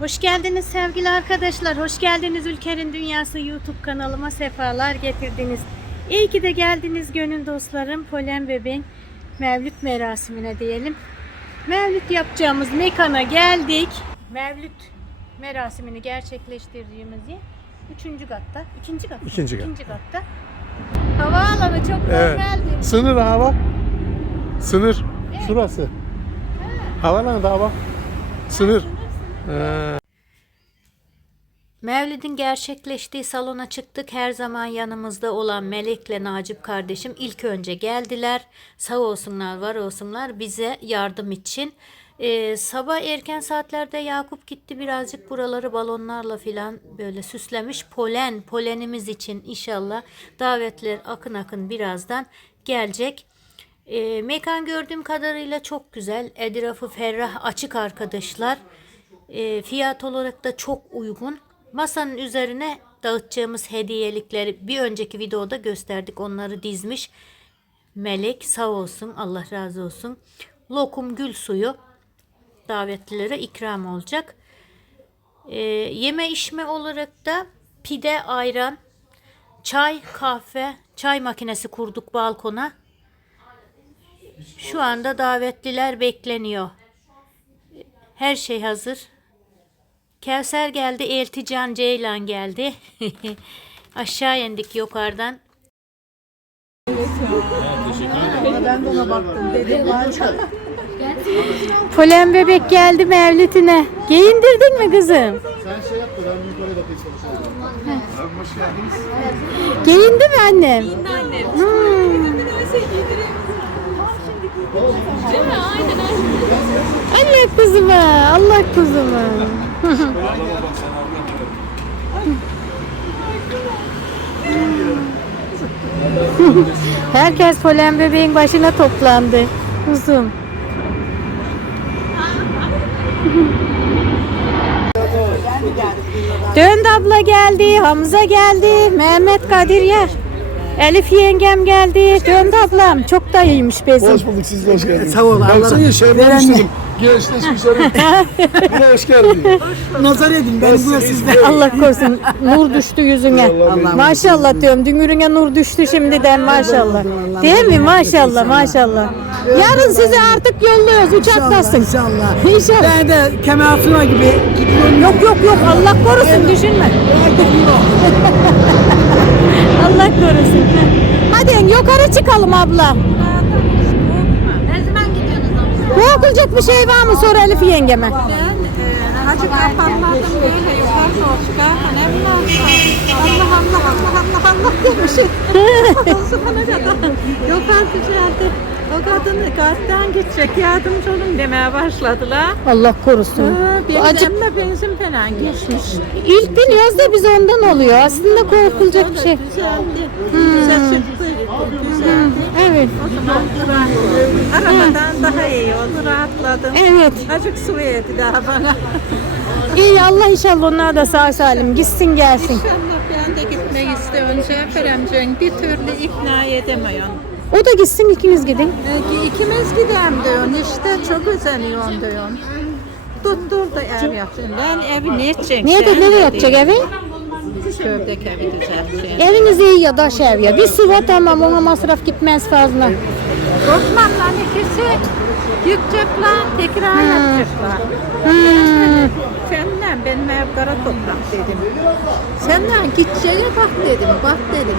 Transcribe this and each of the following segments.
Hoş geldiniz sevgili arkadaşlar. Hoş geldiniz Ülkenin Dünyası YouTube kanalıma sefalar getirdiniz. İyi ki de geldiniz gönül dostlarım. Polen bebeğin Mevlüt merasimine diyelim. Mevlüt yapacağımız mekana geldik. Mevlüt merasimini gerçekleştirdiğimiz yer üçüncü katta. ikinci katta. İkinci kat. İkinci katta. Havaalanı çok Evet. normaldi. Sınır ha bak. Sınır. Şurası. Havalan daha bak. Sınır. Ee, Mevlid'in gerçekleştiği salona çıktık. Her zaman yanımızda olan Melek'le Nacip kardeşim ilk önce geldiler. Sağ olsunlar, var olsunlar bize yardım için. Ee, sabah erken saatlerde Yakup gitti birazcık buraları balonlarla filan böyle süslemiş. Polen, polenimiz için inşallah davetler akın akın birazdan gelecek. E, mekan gördüğüm kadarıyla çok güzel. Etrafı ferrah, açık arkadaşlar. E, fiyat olarak da çok uygun. Masanın üzerine dağıtacağımız hediyelikleri bir önceki videoda gösterdik. Onları dizmiş. Melek sağ olsun, Allah razı olsun. Lokum gül suyu davetlilere ikram olacak. E, yeme içme olarak da pide, ayran, çay, kahve, çay makinesi kurduk balkona. Şu anda davetliler bekleniyor. Her şey hazır. Kevser geldi, Eltican Ceylan geldi. Aşağı indik yukarıdan. Polen bebek geldi mevlütüne. Giyindirdin mi kızım? Sen şey yap da ben yukarı bakayım. Abi hoş geldiniz. Giyindi mi annem? Hmm. Allah kızıma, Allah kızıma. Herkes polen bebeğin başına toplandı. Uzun. Dönd abla geldi, Hamza geldi, Mehmet Kadir yer. Elif yengem geldi, Dönd ablam. Çok da iyiymiş bezim. Hoş bulduk siz de hoş geldiniz. Sağ ol, Ben Allah- seni şehirden Veren- istedim. Gençleşmiş herif. Buna hoş geldin. Nazar edin ben bu. Allah korusun nur düştü yüzüne. Allah Maşallah diyorum dümürüne nur düştü şimdiden maşallah. Değil mi maşallah maşallah. Yarın sizi artık yolluyoruz uçaktasın. İnşallah. İnşallah. Ben de Kemal Sunal gibi gidiyorum. Yok yok yok Allah korusun düşünme. Allah korusun. Hadi yukarı çıkalım abla. Ne zaman gidiyorsunuz? Korkulacak bir şey var mı sor Elif yengeme. Ben e, hacı kapanmadım böyle yukarı soğuşka. Ne bileyim Allah Allah Allah Allah Allah demişim. Yukarı düzeldi. O kadını karttan gidecek yardımcı olun demeye başladılar. Allah korusun. Ee, Acık Benzemle benzin falan geçmiş. ilk biniyoruz da biz ondan oluyor. Aslında korkulacak bir şey. Düzeldi. Düzel çıktı. Düzeldi. Evet. O zaman arabadan daha iyi oldu. Rahatladım. Evet. Azıcık su verdi daha bana. İyi Allah inşallah onlar da sağ salim gitsin gelsin. İnşallah ben de gitmek istiyorum. Cafer amcan bir türlü ikna edemiyorum. O da gitsin ikiniz gidin. Ee, ikimiz gidelim diyorsun işte çok özeniyorum diyorsun. Tuttur da ev yapsın. Ben evi ne edeceksin? Niye de nereye yapacak evi? Köydeki evi düzelteceksin. Eviniz iyi ya da ev ya. Bir sıva tamam ona masraf gitmez fazla. Korkmanla ikisi yıkacaklar, tekrar yapacaklar. Hmm. Senden benim ev kara toprak dedim. Senden gideceğine bak dedim, bak dedim.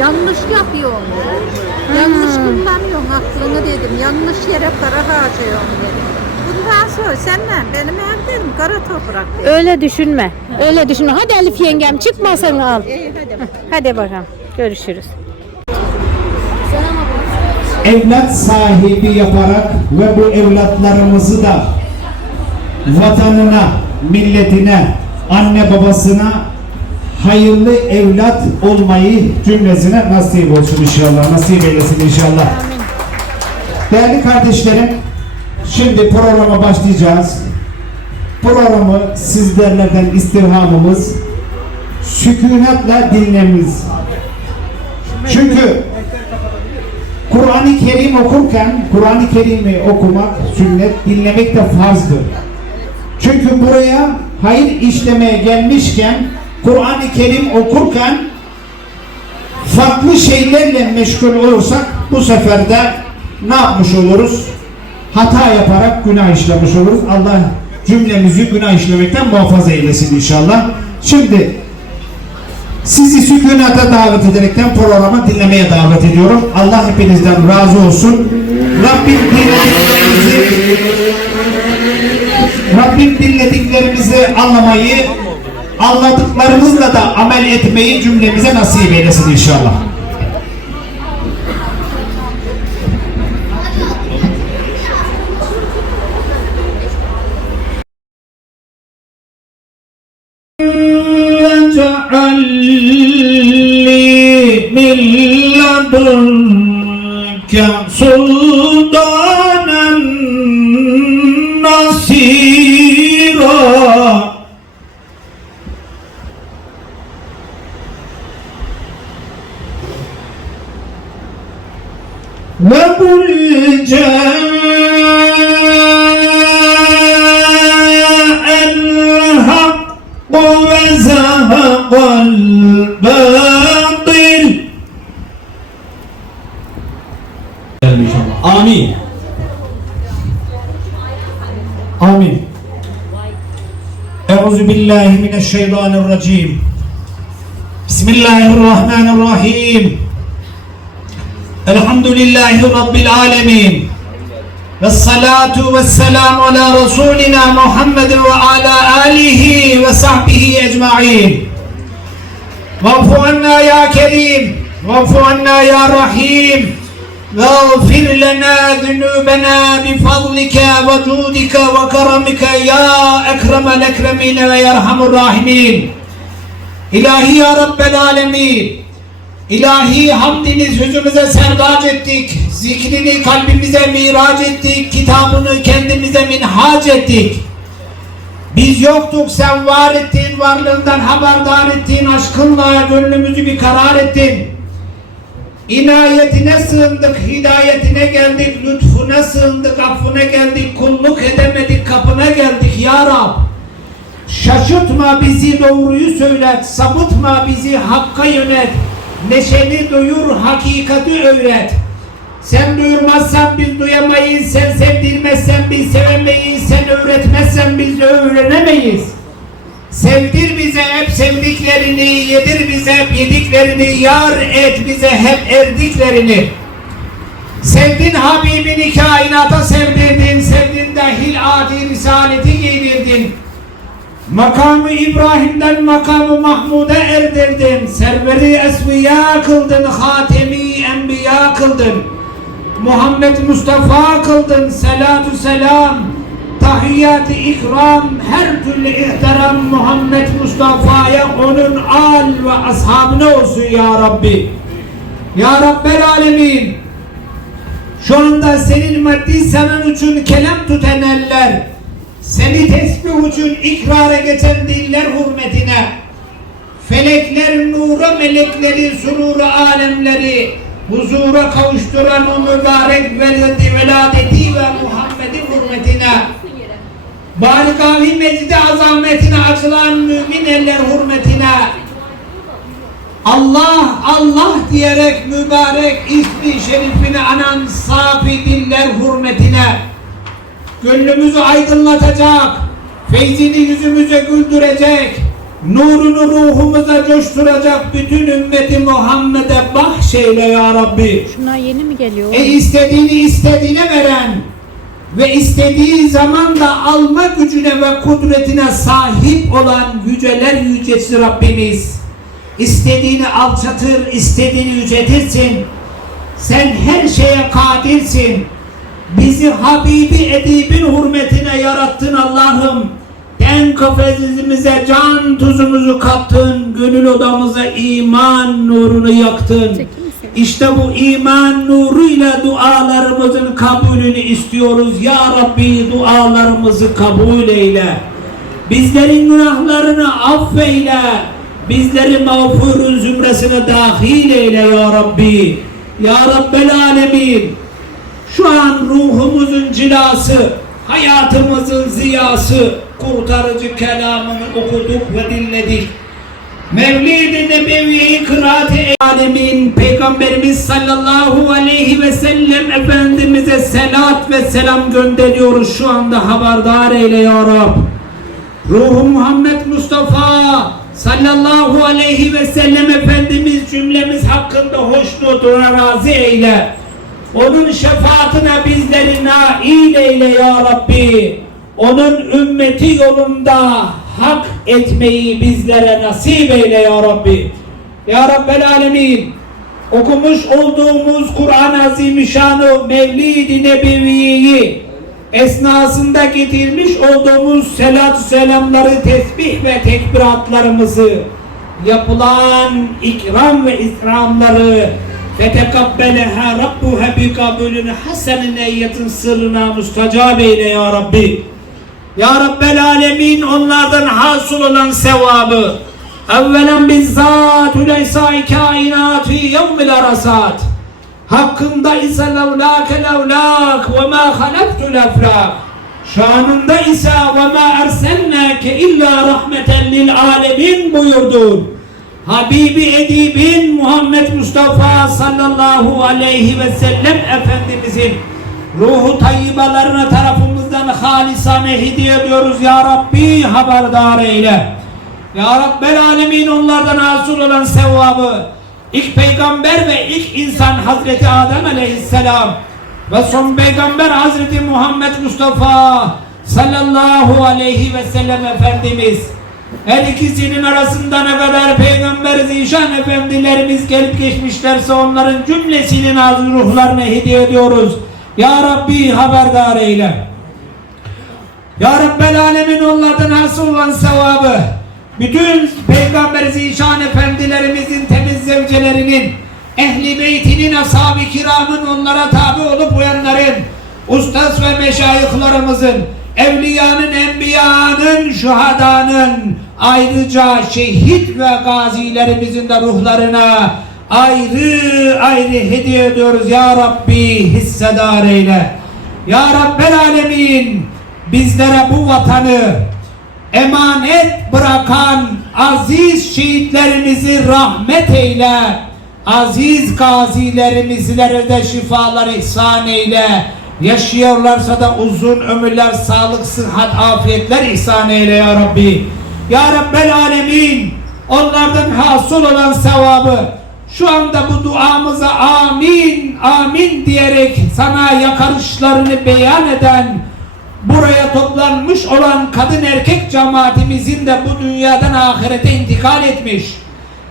Yanlış yapıyorsun dedim. Yanlış kullanıyorsun aklını dedim. Yanlış yere para harcıyorsun dedim. Bundan sonra senden benim ev dedim kara toprak dedim. Öyle düşünme. Öyle düşünme. Hadi Elif yengem çıkmasanı al. İyi hadi. Hadi bakalım. Görüşürüz. Evlat sahibi yaparak ve bu evlatlarımızı da vatanına, milletine, anne babasına hayırlı evlat olmayı cümlesine nasip olsun inşallah. Nasip eylesin inşallah. Değerli kardeşlerim, şimdi programa başlayacağız. Programı sizlerden istirhamımız sükunetle dinlemeniz. Çünkü Kur'an-ı Kerim okurken Kur'an-ı Kerim'i okumak sünnet, dinlemek de farzdır. Çünkü buraya hayır işlemeye gelmişken Kur'an-ı Kerim okurken farklı şeylerle meşgul olursak bu sefer de ne yapmış oluruz? Hata yaparak günah işlemiş oluruz. Allah cümlemizi günah işlemekten muhafaza eylesin inşallah. Şimdi sizi sükunata davet ederekten programı dinlemeye davet ediyorum. Allah hepinizden razı olsun. Rabbim dinlediklerimizi Rabbim dinlediklerimizi anlamayı anladıklarımızla da amel etmeyi cümlemize nasip eylesin inşallah. لدنك سلطانا نصيرا وقل جاء بالله من الشيطان الرجيم بسم الله الرحمن الرحيم الحمد لله رب العالمين والصلاة والسلام على رسولنا محمد وعلى آله وصحبه أجمعين واعف عنا يا كريم واعف عنا يا رحيم واغفر لنا ذنوبنا بفضلك وجودك وكرمك يا أكرم الأكرمين ويا أرحم الراحمين İlahi ya Rabbel Alemin İlahi hamdini sözümüze serdac ettik. Zikrini kalbimize miraç ettik. Kitabını kendimize minhac ettik. Biz yoktuk sen var ettin, varlığından haberdar ettin, aşkınla gönlümüzü bir karar ettin. İnayetine sığındık, hidayetine geldik, lütfuna sığındık, affına geldik, kulluk edemedik, kapına geldik ya Rab. Şaşırtma bizi doğruyu söylet, sapıtma bizi hakka yönet, neşeni duyur, hakikati öğret. Sen duyurmazsan biz duyamayız, sen sevdirmezsen biz sevemeyiz, sen öğretmezsen biz öğrenemeyiz. Sevdir bize hep sevdiklerini, yedir bize hep yediklerini, yar et bize hep erdiklerini. Sevdin Habibini kainata sevdirdin, sevdin dahil adi risaleti giydirdin. Makamı İbrahim'den makamı Mahmud'a erdirdin. Serveri esviya kıldın, hatemi enbiya kıldın. Muhammed Mustafa kıldın, selatü selam. Tahiyyat-ı ikram, her türlü ihtiram Muhammed Mustafa'ya, onun al ve ashabına olsun ya Rabbi. Ya Rabbel Alemin, şu anda senin maddi senin için kelam tutan eller, seni tesbih için ikrara geçen diller hürmetine, felekler nura melekleri, sururu alemleri, huzura kavuşturan o mübarek veledi, veladeti ve Muhammed'in hürmetine, Barikavi mecdi azametine açılan mümin eller hürmetine, Allah Allah diyerek mübarek ismi şerifini anan safi diller hürmetine gönlümüzü aydınlatacak, feyzini yüzümüze güldürecek, nurunu ruhumuza coşturacak bütün ümmeti Muhammed'e bahşeyle ya Rabbi. Şunlar yeni mi geliyor? Ey istediğini istediğine veren ve istediği zaman da alma gücüne ve kudretine sahip olan yüceler yücesi Rabbimiz. İstediğini alçatır, istediğini yücetirsin. Sen her şeye kadirsin. Bizi Habibi Edib'in hürmetine yarattın Allah'ım. Den kafesimize can tuzumuzu kattın. Gönül odamıza iman nurunu yaktın. İşte bu iman nuruyla dualarımızın kabulünü istiyoruz. Ya Rabbi dualarımızı kabul eyle. Bizlerin günahlarını affeyle. Bizleri mağfurun zümresine dahil eyle ya Rabbi. Ya Rabbel Alemin. Şu an ruhumuzun cilası, hayatımızın ziyası, kurtarıcı kelamını okuduk ve dinledik. Mevlid-i Nebevi'yi kıraat-ı alemin Peygamberimiz sallallahu aleyhi ve sellem Efendimiz'e selat ve selam gönderiyoruz şu anda haberdar eyle ya Rab. Ruhu Muhammed Mustafa sallallahu aleyhi ve sellem Efendimiz cümlemiz hakkında hoşnut ve razı eyle. Onun şefaatine bizleri nail eyle ya Rabbi. Onun ümmeti yolunda hak etmeyi bizlere nasip eyle ya Rabbi. Ya Rabbel Alemin okumuş olduğumuz Kur'an-ı Azimüşşan'ı Mevlid-i Nebevi'yi esnasında getirmiş olduğumuz selat selamları, tesbih ve tekbiratlarımızı yapılan ikram ve ikramları fetekabbeleha rabbuha bi kabulün hasenin eyyetin sırrına müstecab eyle ya. Ya Rabbel Alemin onlardan hasıl olan sevabı. Evvelen bizzat üleysa-i kainatı yevmil arasat. Hakkında ise levlâke levlâk ve mâ halaktul eflâk şanında ise ve mâ ersennâke illâ rahmeten lil alemin buyurdun. Habibi edibin Muhammed Mustafa sallallahu aleyhi ve sellem Efendimizin ruhu tayyibalarına tarafımızdan halisane hediye ediyoruz ya Rabbi haberdar eyle. Ya Rabbel Alemin onlardan hasıl olan sevabı ilk peygamber ve ilk insan Hazreti Adem aleyhisselam ve son peygamber Hazreti Muhammed Mustafa sallallahu aleyhi ve sellem Efendimiz her ikisinin arasında ne kadar peygamber zişan efendilerimiz gelip geçmişlerse onların cümlesinin az ruhlarına hediye ediyoruz. Ya Rabbi haberdar eyle. Ya Rabbel Alemin onlardan hasıl olan sevabı bütün Peygamber Zişan Efendilerimizin temiz zevcelerinin ehli beytinin ashab-ı kiramın onlara tabi olup uyanların ustaz ve meşayihlarımızın evliyanın, enbiyanın, şuhadanın ayrıca şehit ve gazilerimizin de ruhlarına ayrı ayrı hediye ediyoruz ya Rabbi hissedar eyle. Ya Rabbel Alemin bizlere bu vatanı emanet bırakan aziz şehitlerimizi rahmet eyle. Aziz gazilerimizlere de şifalar ihsan eyle. Yaşıyorlarsa da uzun ömürler, sağlık, sıhhat, afiyetler ihsan eyle ya Rabbi. Ya Rabbel Alemin onlardan hasıl olan sevabı şu anda bu duamıza amin amin diyerek sana yakarışlarını beyan eden buraya toplanmış olan kadın erkek cemaatimizin de bu dünyadan ahirete intikal etmiş.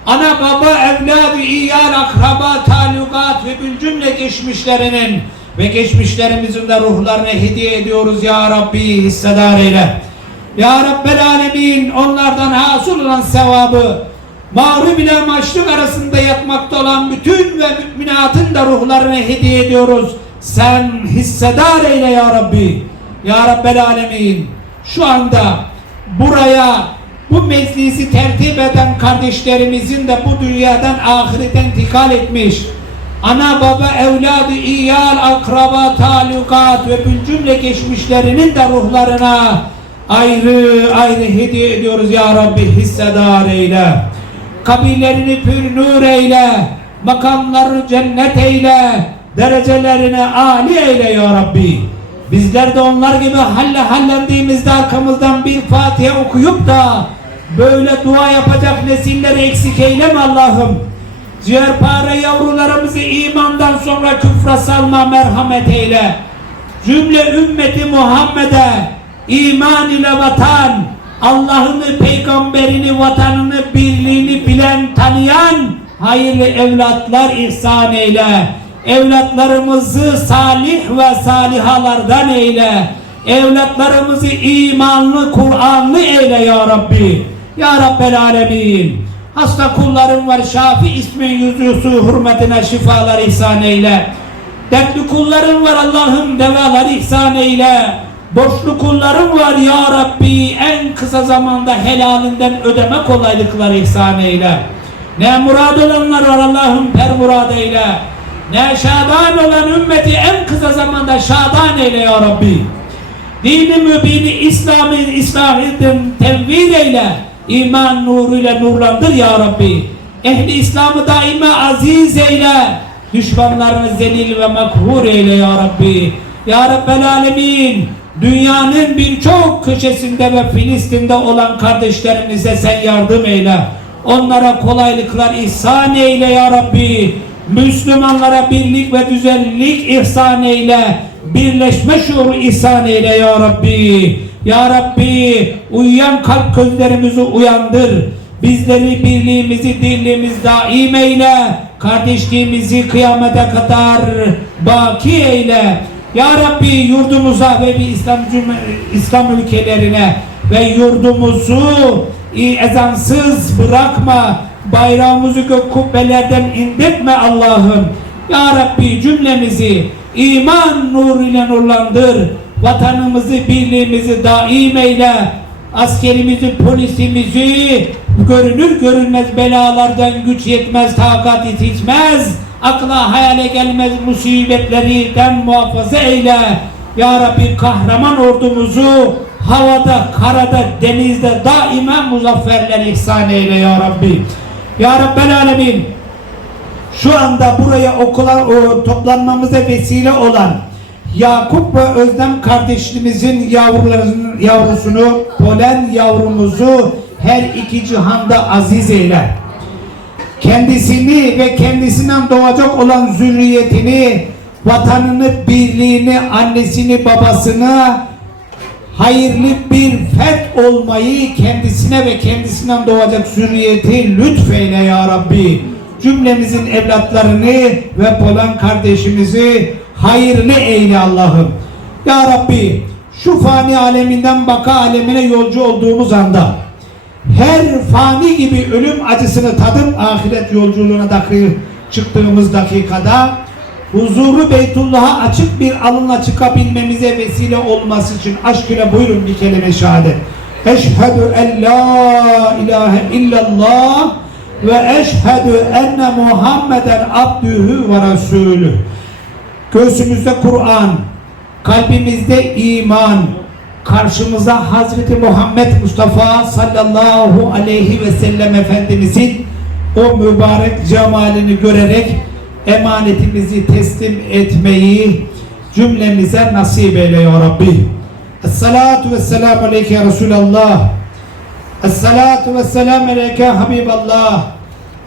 Ana baba, evladı, iyal, akraba, talukat ve cümle geçmişlerinin ve geçmişlerimizin de ruhlarına hediye ediyoruz ya Rabbi hissedar eyle. Ya Rabbel Alemin onlardan hasıl olan sevabı mağrib ile maşrık arasında yatmakta olan bütün ve müminatın da ruhlarına hediye ediyoruz. Sen hissedar eyle ya Rabbi. Ya Rabbel Alemin şu anda buraya bu meclisi tertip eden kardeşlerimizin de bu dünyadan ahirete intikal etmiş. Ana baba, evladı, iyal, akraba, talukat ve bir cümle geçmişlerinin de ruhlarına ayrı ayrı hediye ediyoruz ya Rabbi hissedar eyle. Kabirlerini pür nur eyle. Makamları cennet eyle. Derecelerini âli eyle ya Rabbi. Bizler de onlar gibi halle hallendiğimizde arkamızdan bir Fatiha okuyup da böyle dua yapacak nesilleri eksik eyleme Allah'ım. Ciğerpare yavrularımızı imandan sonra küfre salma merhamet eyle. Cümle ümmeti Muhammed'e iman ile vatan, Allah'ını, peygamberini, vatanını, birliğini bilen, tanıyan hayırlı evlatlar ihsan eyle. Evlatlarımızı salih ve salihalardan eyle. Evlatlarımızı imanlı, Kur'anlı eyle ya Rabbi. Ya Rabbel Alemin. Hasta kulların var Şafi ismin yüzüsü hürmetine şifalar ihsan eyle. Dertli kulların var Allah'ım devalar ihsan eyle. Borçlu kulların var ya Rabbi en kısa zamanda helalinden ödeme kolaylıkları ihsan eyle. Ne murad olanlar var Allah'ım per murad eyle. Ne şadan olan ümmeti en kısa zamanda şadan eyle ya Rabbi. Dini mübini İslam'ı İslam'ın tevhid eyle. İman nuruyla nurlandır ya Rabbi. Ehli İslam'ı daima aziz eyle. Düşmanlarını zelil ve makhur eyle ya Rabbi. Ya Rabbel Alemin. Dünyanın birçok köşesinde ve Filistin'de olan kardeşlerimize sen yardım eyle. Onlara kolaylıklar ihsan eyle ya Rabbi. Müslümanlara birlik ve düzenlik ihsan eyle. Birleşme şuuru ihsan eyle ya Rabbi. Ya Rabbi uyuyan kalp gözlerimizi uyandır. Bizleri birliğimizi dirliğimiz daim eyle. Kardeşliğimizi kıyamete kadar baki eyle. Ya Rabbi yurdumuza ve bir İslam, İslam ülkelerine ve yurdumuzu ezansız bırakma. Bayrağımızı gök kubbelerden indirtme Allah'ım. Ya Rabbi cümlemizi iman nuruyla nurlandır. Vatanımızı, birliğimizi daim eyle. Askerimizi, polisimizi görünür görünmez belalardan güç yetmez, takat yetişmez. Akla hayale gelmez musibetlerden muhafaza eyle. Ya Rabbi kahraman ordumuzu havada, karada, denizde daima muzafferler ihsan eyle ya Rabbi. Ya Rabbel Alemin şu anda buraya okula o, toplanmamıza vesile olan Yakup ve Özlem kardeşimizin yavrularının yavrusunu, Polen yavrumuzu her iki cihanda aziz eyle. Kendisini ve kendisinden doğacak olan zürriyetini, vatanını, birliğini, annesini, babasını hayırlı bir fert olmayı kendisine ve kendisinden doğacak zürriyeti lütfeyle ya Rabbi. Cümlemizin evlatlarını ve Polan kardeşimizi hayırlı eyle Allah'ım. Ya Rabbi şu fani aleminden baka alemine yolcu olduğumuz anda her fani gibi ölüm acısını tadım ahiret yolculuğuna dakika, çıktığımız dakikada huzuru Beytullah'a açık bir alınla çıkabilmemize vesile olması için aşk ile buyurun bir kelime şehadet. Eşhedü en la ilahe illallah ve eşhedü enne Muhammeden abdühü ve resulü. Göğsümüzde Kur'an, kalbimizde iman, karşımıza Hazreti Muhammed Mustafa sallallahu aleyhi ve sellem Efendimizin o mübarek cemalini görerek emanetimizi teslim etmeyi cümlemize nasip eyle ya Rabbi. Esselatu ve selamu aleyke ya Resulallah. Esselatu ve selamu aleyke Habiballah.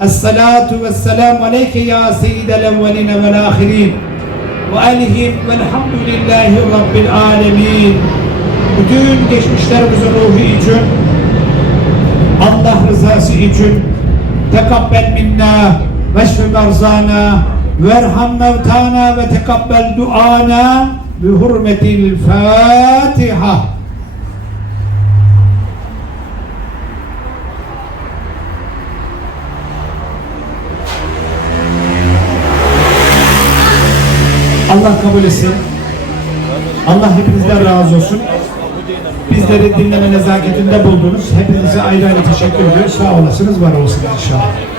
Esselatu ve selamu aleyke ya seyyidel evveline vel ahirin. Ve alihim velhamdülillahi rabbil alemin. Bütün geçmişlerimizin ruhu için Allah rızası için tekabbel minna veşfi merzana verham mevtana ve tekabbel duana bi hurmetil Fatiha. Allah kabul etsin. Allah hepinizden razı olsun. Bizleri dinleme nezaketinde buldunuz. Hepinize ayrı ayrı teşekkür ediyoruz. Sağ olasınız, var olasınız inşallah.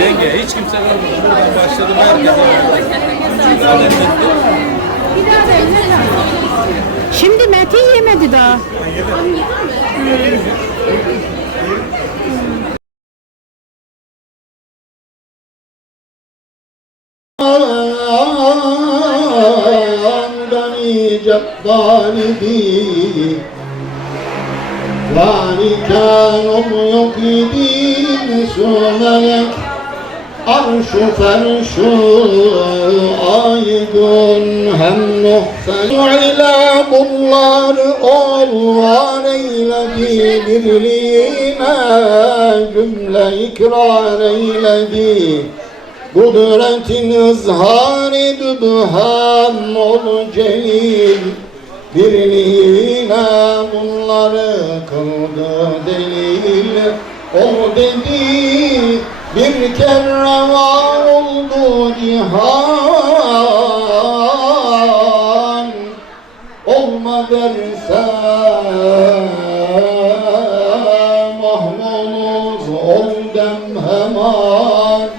Yenge hiç kimse kalmadı. Buradan başladım herkese. Şimdi Metin yemedi daha. Gani cebbani Vani kanım yok idin melek Arşu ferşu aydın hem muhsen ile bunlar ol var eyledi birliğine cümle ikrar eyledi. Kudretin izhari dübhem ol celil Birliğine bunları kıldı delil. Ol dedi bir kere var oldu cihan Olma versem Mahmoluz ol dem hemen.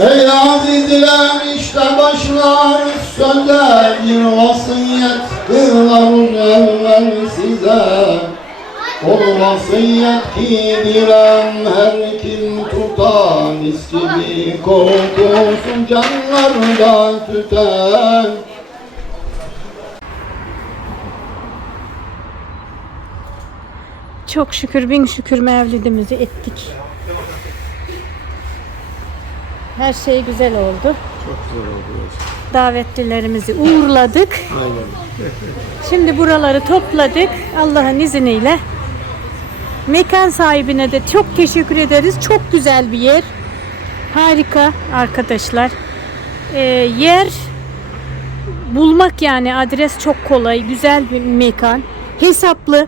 Ey azizler işte başlar sözler bir vasiyet kılavuz evvel size O vasiyet ki direm her kim tutar mis gibi kokusun canlarda tüter Çok şükür bin şükür mevlidimizi ettik. Her şey güzel oldu. Çok güzel oldu. Davetlilerimizi uğurladık. Şimdi buraları topladık Allah'ın izniyle. Mekan sahibine de çok teşekkür ederiz. Çok güzel bir yer. Harika arkadaşlar. Ee, yer bulmak yani adres çok kolay. Güzel bir mekan. Hesaplı.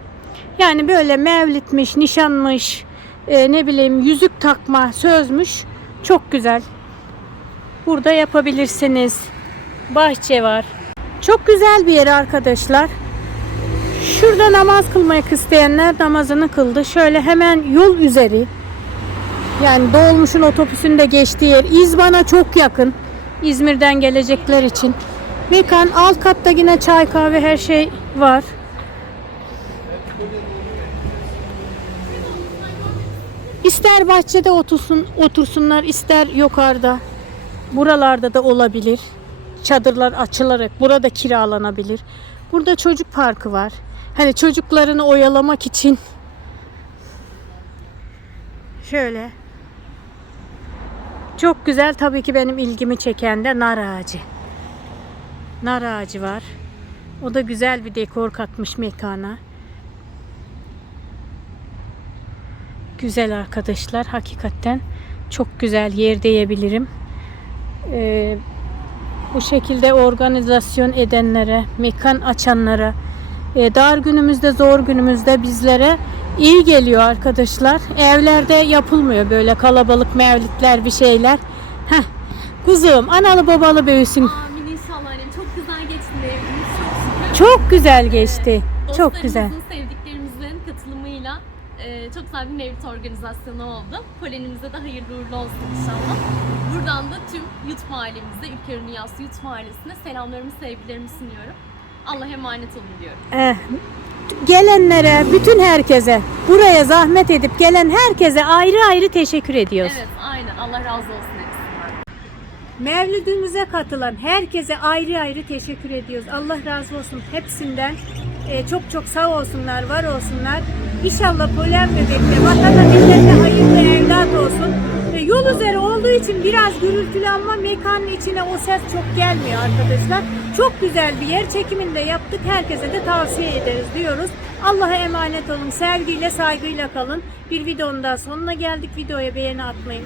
Yani böyle mevlitmiş, nişanmış, e, ne bileyim yüzük takma, sözmüş. Çok güzel. Burada yapabilirsiniz. Bahçe var. Çok güzel bir yer arkadaşlar. Şurada namaz kılmak isteyenler namazını kıldı. Şöyle hemen yol üzeri. Yani dolmuşun otobüsünde geçtiği yer. İzban'a çok yakın. İzmir'den gelecekler için. Mekan alt katta yine çay kahve her şey var. İster bahçede otursun, otursunlar, ister yukarıda. Buralarda da olabilir. Çadırlar açılarak burada kiralanabilir. Burada çocuk parkı var. Hani çocuklarını oyalamak için şöyle çok güzel tabii ki benim ilgimi çeken de nar ağacı. Nar ağacı var. O da güzel bir dekor katmış mekana. Güzel arkadaşlar. Hakikaten çok güzel yer diyebilirim. Ee, bu şekilde organizasyon edenlere, mekan açanlara, e, dar günümüzde, zor günümüzde bizlere iyi geliyor arkadaşlar. Evlerde yapılmıyor böyle kalabalık mevlitler bir şeyler. Heh. Kuzum analı babalı büyüsün. Amin inşallah annem. Çok güzel geçti. Çok. Çok güzel geçti. Çok güzel. Sevdiklerimizin e, çok güzel bir mevlüt organizasyonu oldu. Polenimize de hayırlı uğurlu olsun inşallah. Buradan da tüm Yut Mahallemize, Ülker Dünyası Yut Mahallesi'ne selamlarımı, sevgilerimi sunuyorum. Allah'a emanet olun diyorum. Eh, gelenlere, bütün herkese, buraya zahmet edip gelen herkese ayrı ayrı teşekkür ediyoruz. Evet, aynen. Allah razı olsun hepsinden. Mevlüdümüze katılan herkese ayrı ayrı teşekkür ediyoruz. Allah razı olsun hepsinden. Ee, çok çok sağ olsunlar, var olsunlar. İnşallah polen bebekte, vatana millete hayırlı evlat olsun. Ee, yol üzeri olduğu için biraz gürültülü ama mekanın içine o ses çok gelmiyor arkadaşlar. Çok güzel bir yer. Çekimini de yaptık. Herkese de tavsiye ederiz diyoruz. Allah'a emanet olun. Sevgiyle, saygıyla kalın. Bir videonun daha sonuna geldik. Videoya beğeni atmayı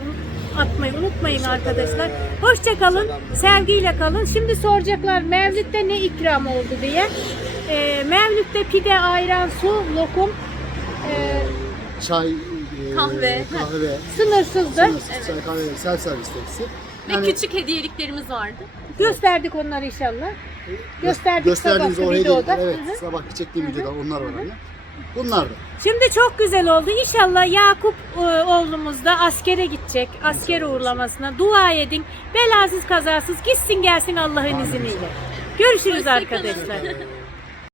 atmayı unutmayın arkadaşlar. Hoşça kalın, sevgiyle kalın. Şimdi soracaklar Mevlüt'te ne ikram oldu diye. Ee, Mevlüt'te pide, ayran, su, lokum ee, Çay, e, Kahve. kahve, sınırsızdı. sınırsız çay, kahve, self servis hepsi. Ve Yani küçük hediyeliklerimiz vardı. Gösterdik onları inşallah. Gösterdik gösterdiğiniz sabahki o videoda. hediyeler, evet, Hı hı. sabah çektiğim videoda onlar var. Bunlar da. Şimdi çok güzel oldu. İnşallah Yakup e, oğlumuz da askere gidecek. Asker uğurlamasına. Dua edin. Belasız kazasız gitsin gelsin Allah'ın izniyle. Görüşürüz Hoşça kalın. arkadaşlar.